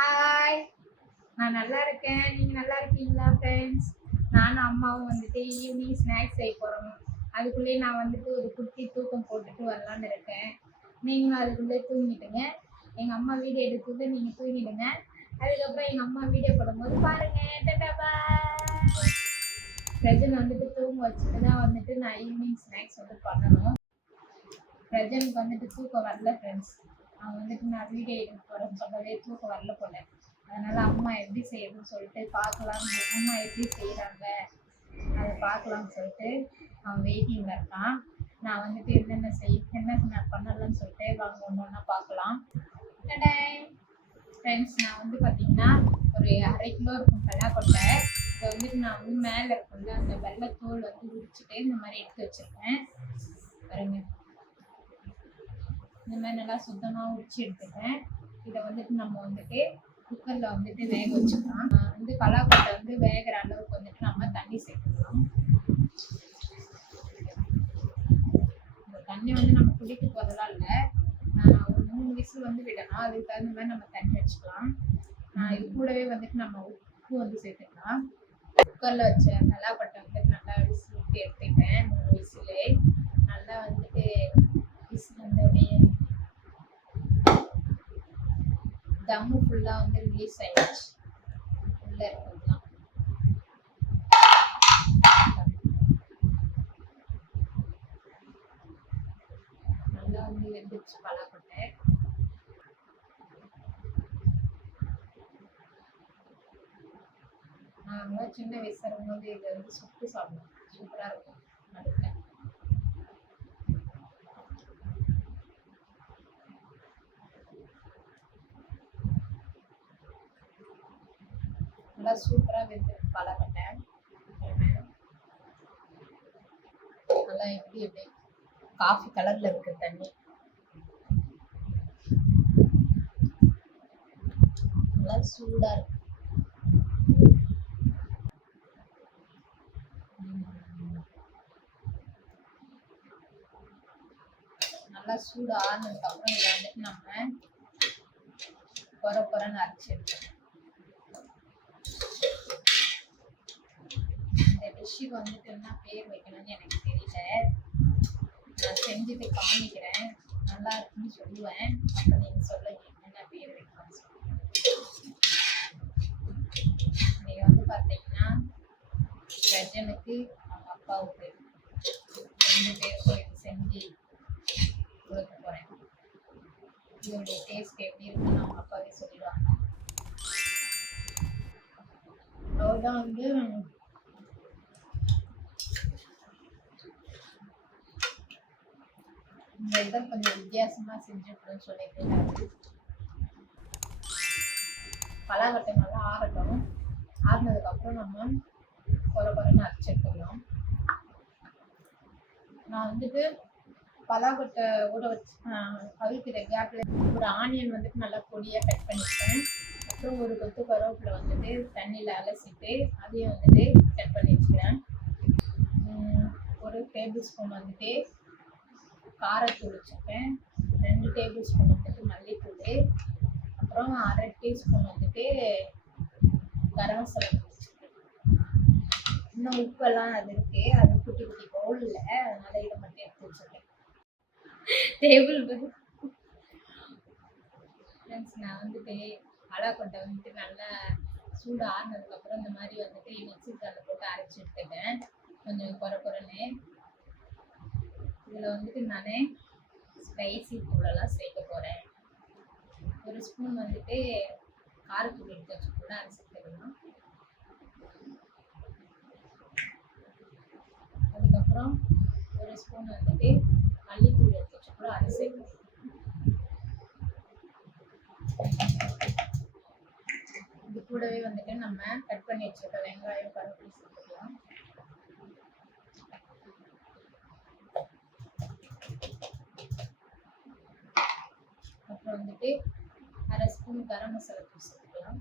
Hi, நான் நல்லா இருக்கேன். நீங்க நல்லா இருக்கீங்களா ஃப்ரெண்ட்ஸ்? நானும் அம்மாவும் வந்துட்டு ஈவினிங் ஸ்நாக்ஸ் செய்ய போறோம். அதுக்குள்ளேயே நான் வந்துட்டு ஒரு குட்டி தூக்கம் போட்டுட்டு வரலான்னு இருக்கேன். நீங்களும் அதுக்குள்ளே தூங்கிடுங்க. எங்க அம்மா வீடியோ எடுத்துட்டு நீங்க தூங்கிடுங்க. அதுக்கப்புறம் எங்க அம்மா வீடியோ போடும்போது பாருங்க. டாடா பாய். பிரஜன் வந்துட்டு தூங்க வச்சுட்டு தான் வந்துட்டு நான் ஈவினிங் ஸ்நாக்ஸ் வந்து பண்ணணும். பிரஜனுக்கு வந்துட்டு தூக்கம் வரல ஃப்ரெண்ட்ஸ். அவன் வந்துட்டு நான் வீடியோ எடுக்க போறேன்னு சொல்லவே தூக்கம் வரல போல. அதனால அம்மா எப்படி செய்யறதுன்னு சொல்லிட்டு பார்க்கலாம், அம்மா எப்படி செய்யறாங்க அதை பார்க்கலாம்னு சொல்லிட்டு அவன் வெயிட்டிங்ல இருக்கான். நான் வந்துட்டு என்ன பண்ணலாம்னு சொல்லிட்டு வாங்க ஒன்று ஒன்றா பார்க்கலாம். ஃப்ரெண்ட்ஸ், நான் வந்து பார்த்தீங்கன்னா ஒரு 1/2 கிலோ இருக்கும் பலாக்கொட்டை. இதை வந்துட்டு நான் வந்து மேலே இருக்கும்ல அந்த வெள்ளைத்தோல் வந்து உரிச்சுட்டு இந்த மாதிரி எடுத்து வச்சிருக்கேன் பாருங்க. இந்த மாதிரி நல்லா சுத்தமாக உரிச்சு எடுத்துட்டேன். இதை வந்துட்டு நம்ம வந்துட்டு குக்கரில் வந்துட்டு வேக வச்சுக்கலாம். வந்து பலாக்கொட்டை வந்து வேகிற அளவுக்கு வந்துட்டு நம்ம தண்ணி சேர்த்துக்கலாம். இந்த தண்ணி வந்து நம்ம குடிக்க போதெல்லாம் இல்லை, ஒரு 3 விசில் வந்து விடணும். அதுக்கு தகுந்த மாதிரி நம்ம தண்ணி வச்சுக்கலாம். இது கூடவே வந்துட்டு நம்ம உப்பு வந்து சேர்த்துக்கலாம். குக்கரில் வச்ச பலாக்கொட்டை வந்துட்டு நல்லா விசில் விட்டு எடுத்துட்டேன். 3 விசிலே நல்லா வந்துட்டு விசில் வந்து அப்படியே தம்மு ஃபுல்லாக வந்து ரிலீஸ் ஆயிடுச்சு. உள்ள இருக்கலாம் நல்லா வந்து வெந்துச்சு பலாக்கொட்டை. நாங்கள் சின்ன வயசு இருக்கும்போது இதை வந்து சுட்டு சாப்பிடுவோம். சூப்பராக இருக்கும். நடுவில் நல்லா சூப்பராக வெந்துருக்கு பலாக்கொட்டை. நல்லா எப்படி காஃபி கலர்ல இருக்கு தண்ணி. நல்லா சூடா இருக்கு. நல்லா சூடு ஆறுனதுக்கு அப்புறம் இதை வந்துட்டு நம்ம கொரன்னு அரைச்சி எடுக்கணும். இந்த டிஷ்ஷுக்கு வந்துட்டு என்ன பேர் வைக்கணும்னு எனக்கு தெரியல. நான் செஞ்சுட்டு காமிக்கிறேன், நல்லா இருக்குன்னு சொல்லுவேன். அப்போ நீங்கள் சொல்லுங்க என்ன பேர் வைக்கணும்னு சொல்லுவேன். நீங்கள் வந்து பார்த்தீங்கன்னா பிரஜனுக்கு அவங்க அப்பாவுக்கு 2 பேருக்கும் இது செஞ்சு கொடுக்க போகிறேன். இதோடைய டேஸ்ட் எப்படி இருக்குன்னு அவங்க அப்பாவே சொல்லிடுவாங்க. அவர்தான் வந்து இந்த இதை கொஞ்சம் வித்தியாசமா செஞ்சுக்கணும்னு சொல்லிட்டு பலாக்கொட்டை நல்லா ஆறட்டும். ஆறுனதுக்கப்புறம் நம்ம கொரன்னு அரைச்சி எடுத்துக்கலாம். நான் வந்துட்டு பலாக்கொட்டை ஊற வச்சு அவிக்கிற கேப்ல ஒரு ஆனியன் வந்துட்டு நல்லா பொடியாக கட் பண்ணிப்பேன். அப்புறம் ஒரு கொத்து கருவேப்பிலை வந்துட்டு தண்ணியில் அலசிட்டு அதையும் வந்துட்டு கட் பண்ணி வச்சுக்கிறேன். ஒரு டேபிள் ஸ்பூன் வந்துட்டு காரத்தூள் வச்சுருக்கேன். 2 டேபிள் ஸ்பூன் வந்துட்டு மல்லித்தூள், அப்புறம் 1/2 டீஸ்பூன் வந்துட்டு கரம் மசாலா வச்சுருக்கேன். இன்னும் உப்பெல்லாம் அது இருக்கு, அது குட்டி குட்டி பவுல் இல்லை, அதனால இதை மட்டும் எடுத்து வச்சுருக்கேன். டேபிள் ஃப்ரெண்ட்ஸ், நான் வந்துட்டு பலாக்கொட்டை வந்துட்டு நல்லா சூடு ஆறுனதுக்கப்புறம் இந்த மாதிரி வந்துட்டு மிக்ஸி ஜாரில் போட்டு அரைச்சி எடுத்துட்டேன். கொஞ்சம் கொரன்னு. இதில் வந்துட்டு நான் ஸ்பைசி தூளெல்லாம் சேர்க்க போகிறேன். ஒரு ஸ்பூன் வந்துட்டு காரத்தூள் எடுத்து வச்சுக்கூட அதை சேர்த்துக்கலாம். அதுக்கப்புறம் ஒரு ஸ்பூன் வந்துட்டு மல்லித்தூள் எடுத்து வச்சுக்கூட அதை சேர்க்கணும். இது கூடவே வந்துட்டு நம்ம கட் பண்ணி வச்சுருக்க வெங்காயம் கருவேப்பிலை சேர்த்துக்கலாம். அப்புறம் வந்துட்டு 1/2 ஸ்பூன் கரம் மசாலா தூள் சேர்த்துக்கலாம்.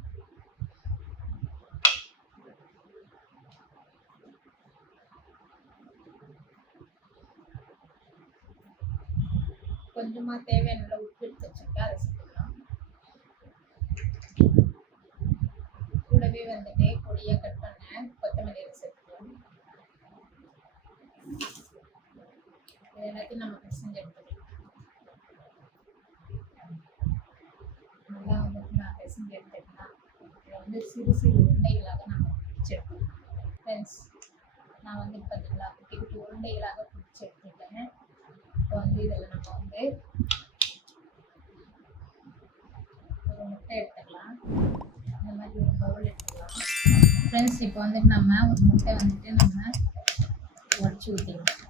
கொஞ்சமாக தேவையான உப்பு எடுத்து வச்சுருக்கேன், அதை சேர்த்துக்கலாம். கூடவே வந்துட்டு பொடியா கட் பண்ண கொத்தமல்லி சேர்த்துக்கலாம். இது எல்லாத்தையும் நம்ம பிசைஞ்சு எடுத்துக்கலாம். நல்லா வந்துட்டு நான் பிசைஞ்சு எடுத்துக்கலாம். இதை வந்து சிறு சிறு உருண்டைகளாக நம்ம பிடிச்சிருக்கோம். ஃப்ரெண்ட்ஸ், நான் வந்து பார்த்தீங்களா குட்டி குட்டி உருண்டைகளாக பிடிச்சி எடுத்துட்டேன். இப்போ வந்து இதில் நம்ம வந்து ஒரு முட்டை எடுத்துக்கலாம். இந்த மாதிரி ஒரு பவுல் எடுத்துக்கலாம். ஃப்ரெண்ட்ஸ், இப்போ வந்துட்டு நம்ம ஒரு முட்டை வந்துட்டு நம்ம உடச்சி ஊற்றிக்கலாம்.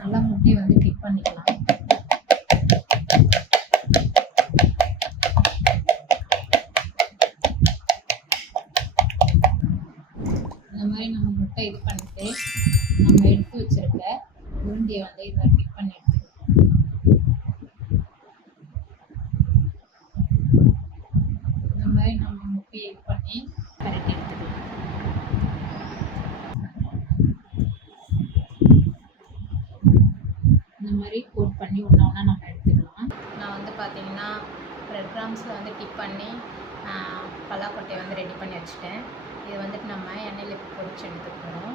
நல்லா முட்டையை வந்து கிக் பண்ணிக்கலாம். இந்த மாதிரி நம்ம முட்டை இது பண்ணிட்டு நம்ம எடுத்து வச்சிருக்க உருண்டையை வந்து இதை கிக் பண்ணி எடுத்துக்கலாம். இந்த மாதிரி நம்ம முட்டையை இது பண்ணி கரெக்ட் எடுத்துக்கலாம். இந்த மாதிரி கோட் பண்ணி ஒன்றா நம்ம எடுத்துக்கலாம். நான் வந்து பார்த்தீங்கன்னா ப்ரெட் கிராம்ஸில் வந்து டிப் பண்ணி பலாக்கொட்டையை வந்து ரெடி பண்ணி வச்சுட்டேன். இது வந்துட்டு நம்ம எண்ணெயில் இப்போ பொரிச்சு எடுத்துக்கிறோம்.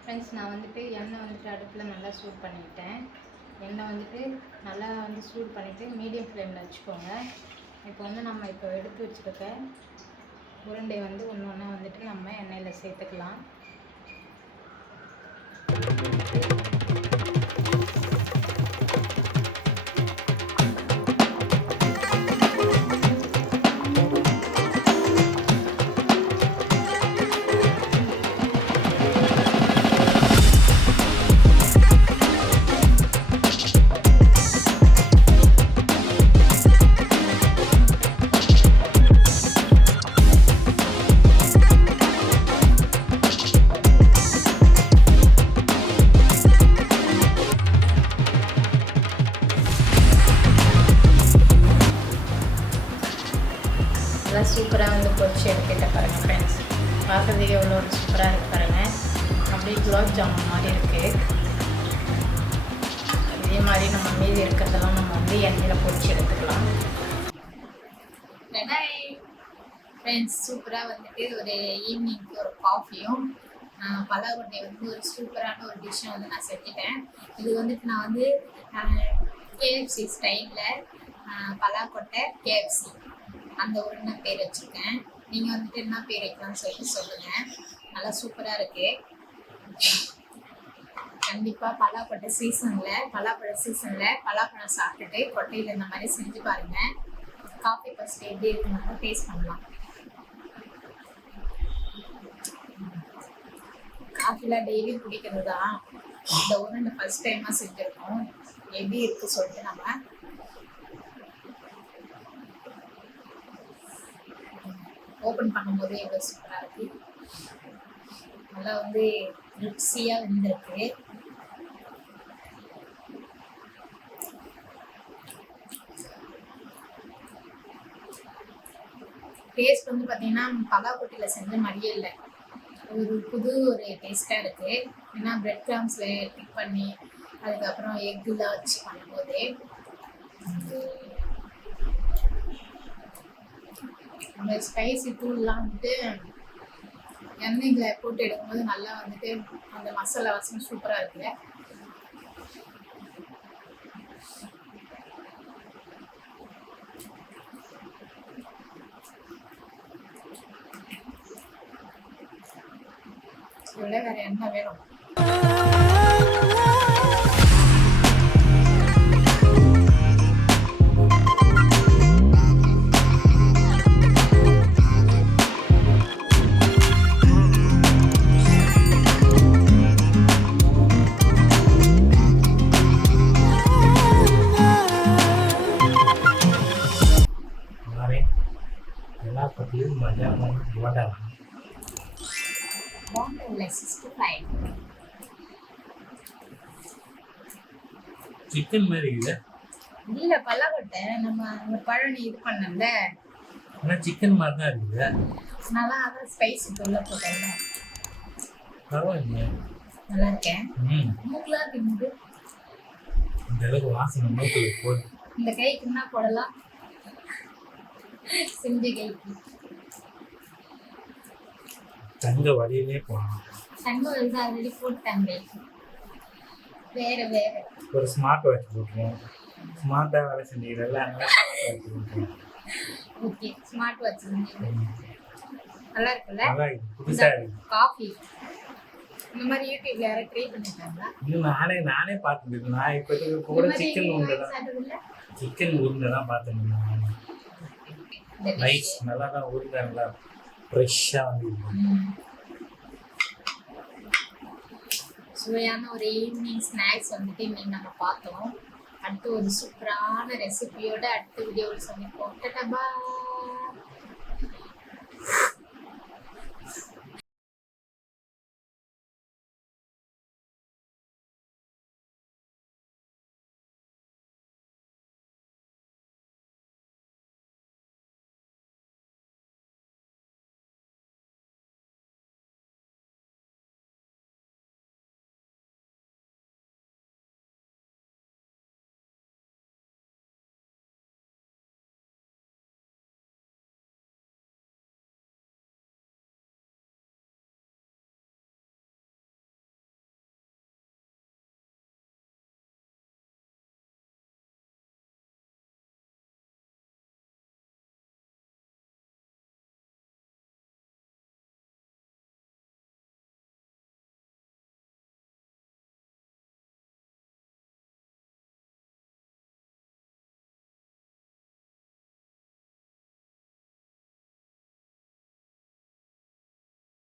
ஃப்ரெண்ட்ஸ், நான் வந்துட்டு எண்ணெய் வந்துட்டு அடுப்பில் நல்லா சூட் பண்ணிக்கிட்டேன். எண்ணெய் வந்துட்டு நல்லா வந்து சூட் பண்ணிவிட்டு மீடியம் ஃப்ளேமில் வச்சுக்கோங்க. இப்போ வந்து நம்ம இப்போ எடுத்து வச்சுருக்க உருண்டை வந்து ஒன்று ஒன்றா வந்துட்டு நம்ம எண்ணெயில் சேர்த்துக்கலாம். சூப்பராக வந்து பொரிச்சு எடுத்துகிட்ட பாருங்கள் ஃப்ரெண்ட்ஸ். பார்க்குறதுக்கு எவ்வளோ ஒரு சூப்பராக இருக்குது பாருங்கள். அப்படியே குலாப் ஜாமுன் மாதிரி இருக்குது. இதே மாதிரி நம்ம மீதி இருக்கிறதெல்லாம் நம்ம வந்து எண்ணெயில் பொரிச்சு எடுத்துக்கலாம். ஃப்ரெண்ட்ஸ், சூப்பராக வந்துட்டு ஒரு ஈவினிங்க்கு ஒரு காஃபியும் பலாக்கொட்டை வந்து ஒரு சூப்பரான ஒரு டிஷ்ஷை வந்து நான் செஞ்சுட்டேன். இது வந்துட்டு நான் வந்து கேஎஃப்சி ஸ்டைலில் பலாக்கொட்டை கேஎஃப்சி அந்த உருண்டை பேர் வச்சுருக்கேன். நீங்கள் வந்துட்டு என்ன பேர் வைக்கலாம்னு சொல்லிட்டு சொல்லுங்கள். நல்லா சூப்பராக இருக்குது. கண்டிப்பாக பலாப்பழ சீசனில் பலாப்பழம் சாப்பிட்டுட்டு கொட்டையில் இந்த மாதிரி செஞ்சு பாருங்கள். காஃபி ஃபஸ்ட்டு எப்படி இருக்குன்னு டேஸ்ட் பண்ணலாம். காஃபிலாம் டெய்லியும் குடிக்கிறது தான். இந்த உருண்டை ஃபஸ்ட் டைமாக செஞ்சுருக்கோம். எப்படி இருக்குது சொல்லிட்டு நம்ம ஓப்பன் பண்ணும்போது எவ்வளோ சூப்பராக இருக்குது. நல்லா வந்து ருசியாக வெந்திருக்கு. டேஸ்ட் வந்து பார்த்தீங்கன்னா பலாக்கொட்டையில் செஞ்ச மாதிரியே இல்லை. ஒரு புது ஒரு டேஸ்ட்டாக இருக்குது. ஏன்னா ப்ரெட் கிராம்ஸில் டிப் பண்ணி அதுக்கப்புறம் எக்குலாம் வச்சு பண்ணும்போது அந்த ஸ்பைசி தூள்லாம் வந்துட்டு எண்ணெயில் போட்டு எடுக்கும்போது நல்லா வந்துட்டு அந்த மசாலா வாசனை சூப்பராக இருக்குல்ல. இதோட வேற என்ன வேணும்? சிக்கன் மாதிரி இருக்குது. இல்ல பலாக்கொட்டை நம்ம பழனி இது பண்ணல. ஆனா சிக்கன் மாதிரி தான் இருக்குது. நல்லா அதான் ஸ்பைசி உள்ள போட்டல. பரவாயில்லை. நல்லா இருக்கேன். ம் மூக்குலாம் தின்னுது. இந்த அளவுக்கு வாசனை மூக்குல போகுது. இந்த கைக்கு என்ன போடலாம்? செஞ்ச கைக்கு தங்க வழியிலே போகலாம். தங்கம் வந்து ஆல்ரெடி போட்டாங்க. வேற வேற ஒரு ஸ்மார்ட் வாட்ச் போட்டுருவோம். ஸ்மார்ட்டாக வேலை செஞ்சீங்கல்ல, அதனால ஸ்மார்ட் வாட்ச் போட்டுருவோம். ஓகே, ஸ்மார்ட் வாட்ச் நல்லா இருக்குல்ல? நல்லா இருக்கு, புதுசா இருக்கு. காஃபி இந்த மாதிரி யூடியூப்ல யாரும் ட்ரை பண்ணிருக்காங்களா? இன்னும் நானே பார்த்துருக்கேன். நான் இப்போ கூட சிக்கன் உருண்டை தான் பார்த்தேன். ரைஸ் நல்லா தான் உருண்டை, நல்லா ஃப்ரெஷ்ஷாக வந்து சுவையான ஒரு ஈவினிங் ஸ்நாக்ஸ் வந்துட்டு இன்னைக்கு நம்ம பார்த்தோம். அடுத்து ஒரு சூப்பரான ரெசிபியோட அடுத்த வீடியோவில் சந்திப்போம். டாடா பாய்.